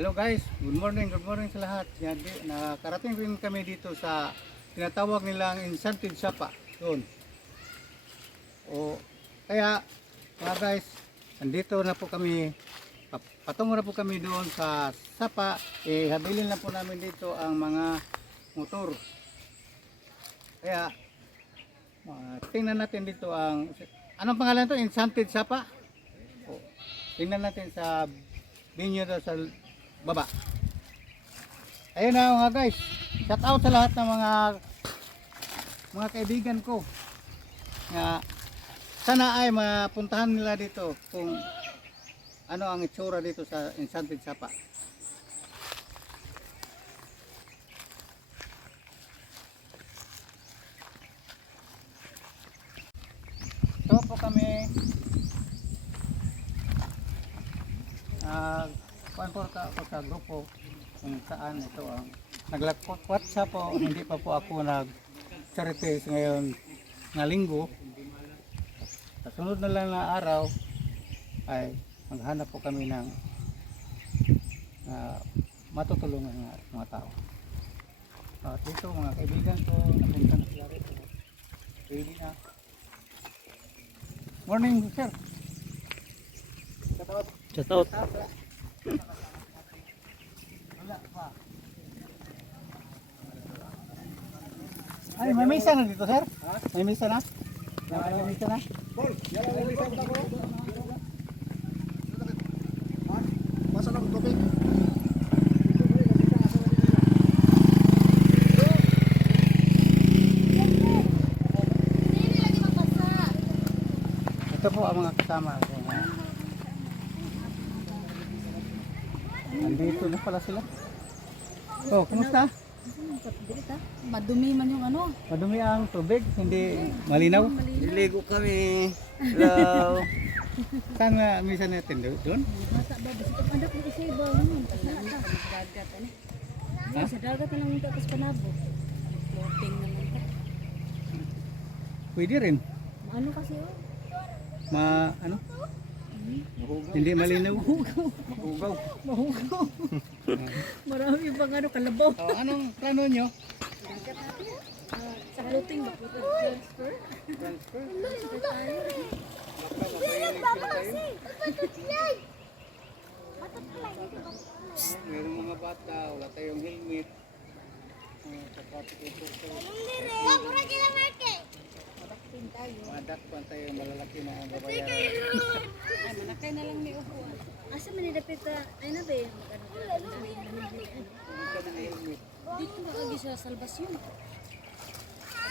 Hello guys, good morning, good morning sa lahat. Yan, di- nakarating rin kami dito sa tinatawag nilang incentive sapa. Doon. O, kaya, mga guys, nandito na po kami, patungo na po kami doon sa sapa. Eh, habilin na po namin dito ang mga motor. Kaya, ah, tingnan natin dito ang, anong pangalan to? Incentive sapa? O, tingnan natin sa binyo sa baba. Ayun na mga guys. Shout out sa lahat ng mga mga kaibigan ko. Na sana ay mapuntahan nila dito kung ano ang itsura dito sa Enchanted Sapa. Ito po kami ah kuan po ka sa grupo kung saan ito ang naglagpot. Sa po hindi pa po ako nag charities ngayon na linggo. Sa sunod na lang na araw ay maghanap po kami ng ah, matutulungan ng mga tao. At dito mga kaibigan ko napunta na sila rito. Ready na. Morning sir. Shout out. Ay, may misa na dito, sir? May misa na? May misa na? Masa ng tubig? Ito po ang mga kasama. Andito na pala sila. Oh, kumusta? Madumi man yung ano. Madumi ang tubig, hindi malinaw. Niligo kami. Hello. Saan nga misa natin Do- doon? Mata ba basta ka pandak mo kasi iba ano. Kasala ka. Dagat ani. Ha? Sa dagat na lang yung tapos panabo. Floating na lang ka. Pwede rin. Ano kasi oh? Ma, ano? Hindi malinaw. Ugaw. Mahugaw. Marami pang ano kalabaw. Oh, anong plano nyo? Sa floating ba? Transfer? Transfer? Meron mga bata, wala tayong helmet. Uh, sa traffic enforcer. Madak pa tayo malalaki na ang babayaran. Ay, manakay na lang ni upuan. Asa man ni dapit ta? Ay na ba yun? Hindi ka na helmet. Dito na kagi sa salbasyon.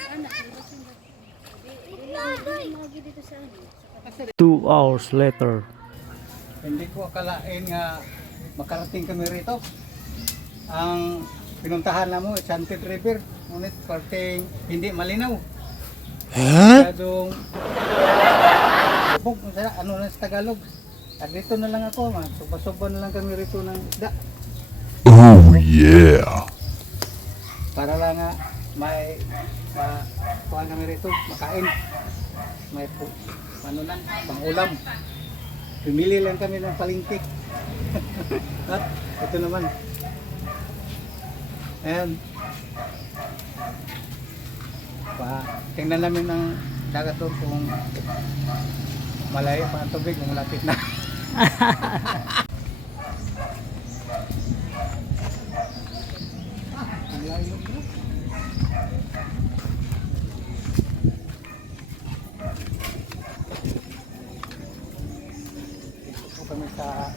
Anak, salbasyon ba? Dili lagi dito sa ano. Sa Two hours later. Hindi ko akalain nga makarating kami rito. Ang pinuntahan na mo, Enchanted River. Ngunit parting hindi malinaw. Masyadong bubog, sa- ano na sa Tagalog. At dito na lang ako, suba-suba na lang kami rito ng isda. Oh yeah. Para lang nga may ma, kuhan kami rito, makain. May po, ano lang, pangulam. Pumili lang kami ng palingki. At ito naman. Ayan. Pa, tingnan namin ang dagat doon kung malayo pa ang tubig, kung malapit na. Kami sa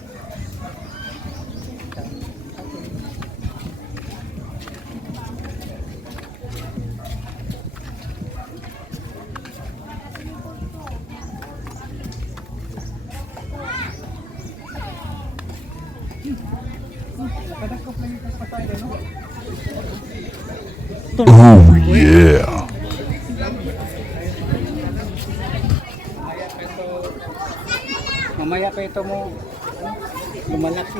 Oh yeah. Mamaya pa ito, mo lumalaki.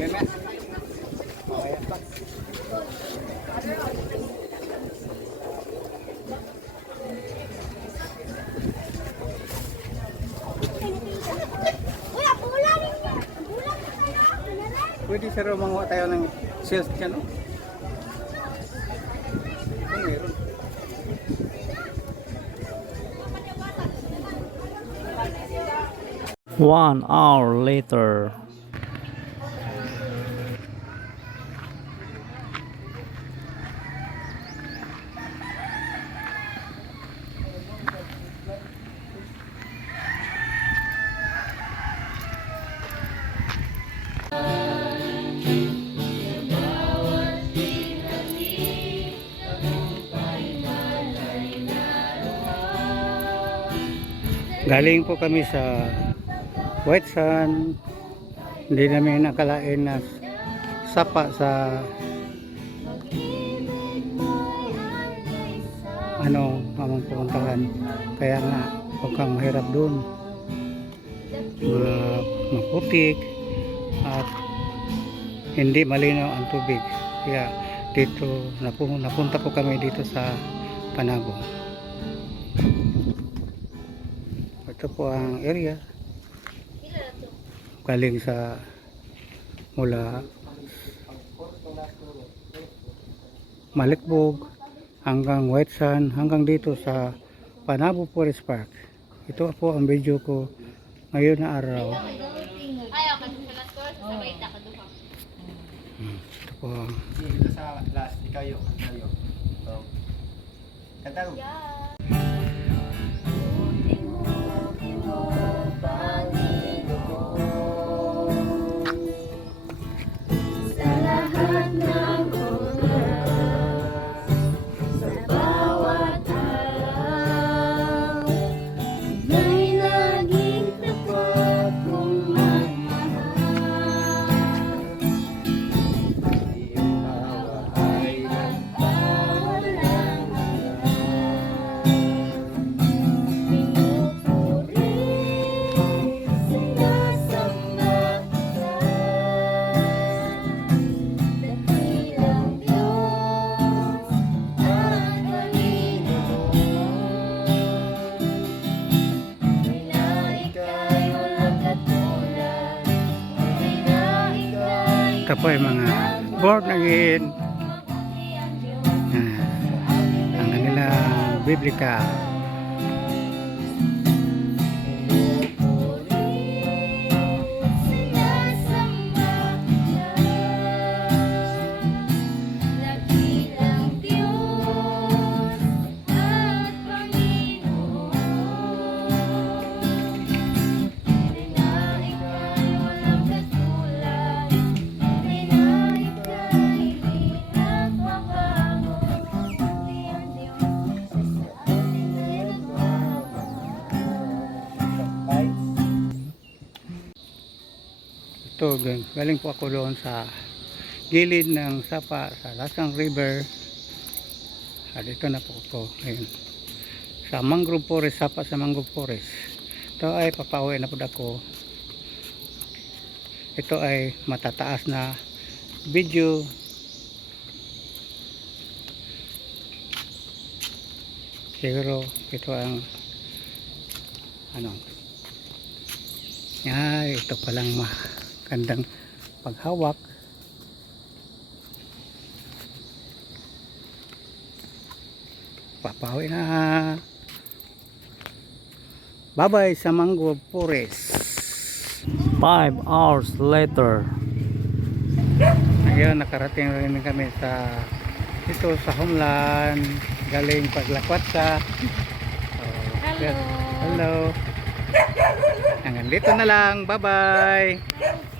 Yan na. Mamaya pa. Uy, ang bulan niya. Ang bulan ka na. Pwede sir manguha tayo ng sales dyan, no? One hour later. Galing po kami sa White Sun. Hindi namin nakalain na sapa sa ano amang pupuntahan. Kaya nga huwag kang mahirap doon. Ma maputik at hindi malinaw ang tubig. Kaya dito napu- napunta po kami dito sa Panago. Ito po ang area. Galing sa mula Malikbog hanggang White Sun hanggang dito sa Panabo Forest Park. Ito po ang video ko ngayon na araw. Hmm, Ito po ang po yung mga born again ah, ang kanilang biblika. Gan- galing po ako doon sa gilid ng Sapa sa Lasang River. Ah, dito na po ako ngayon. Sa Mangrove Forest, Sapa sa Mangrove Forest. Ito ay papauwi na po ako. Ito ay matataas na video. Siguro ito ang ano ay, ito palang magandang paghawak. Papawi na. Bye-bye sa Mangrove Forest. Five hours later. Ngayon, nakarating rin kami sa dito sa Homeland. Galing paglakwat sa. Hello. Hello. Hanggang dito na lang. Bye-bye.